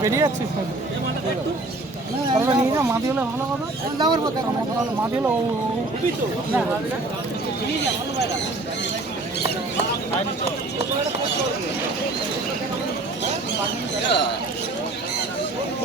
বেরিয়ে যাচ্ছিস সব নিয়ে যা মাটি হলে ভালো কথা দামের কথা মাটি হলে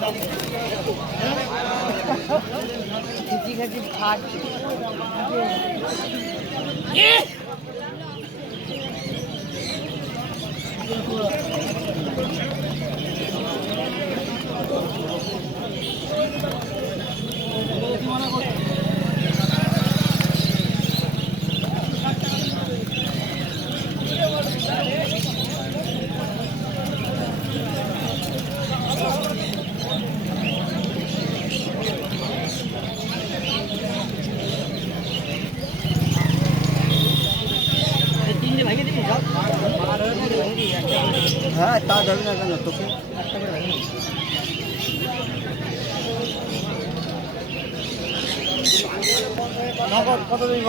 দাও হ্যাঁ তা যাবে না কেন? তোকে কত দিন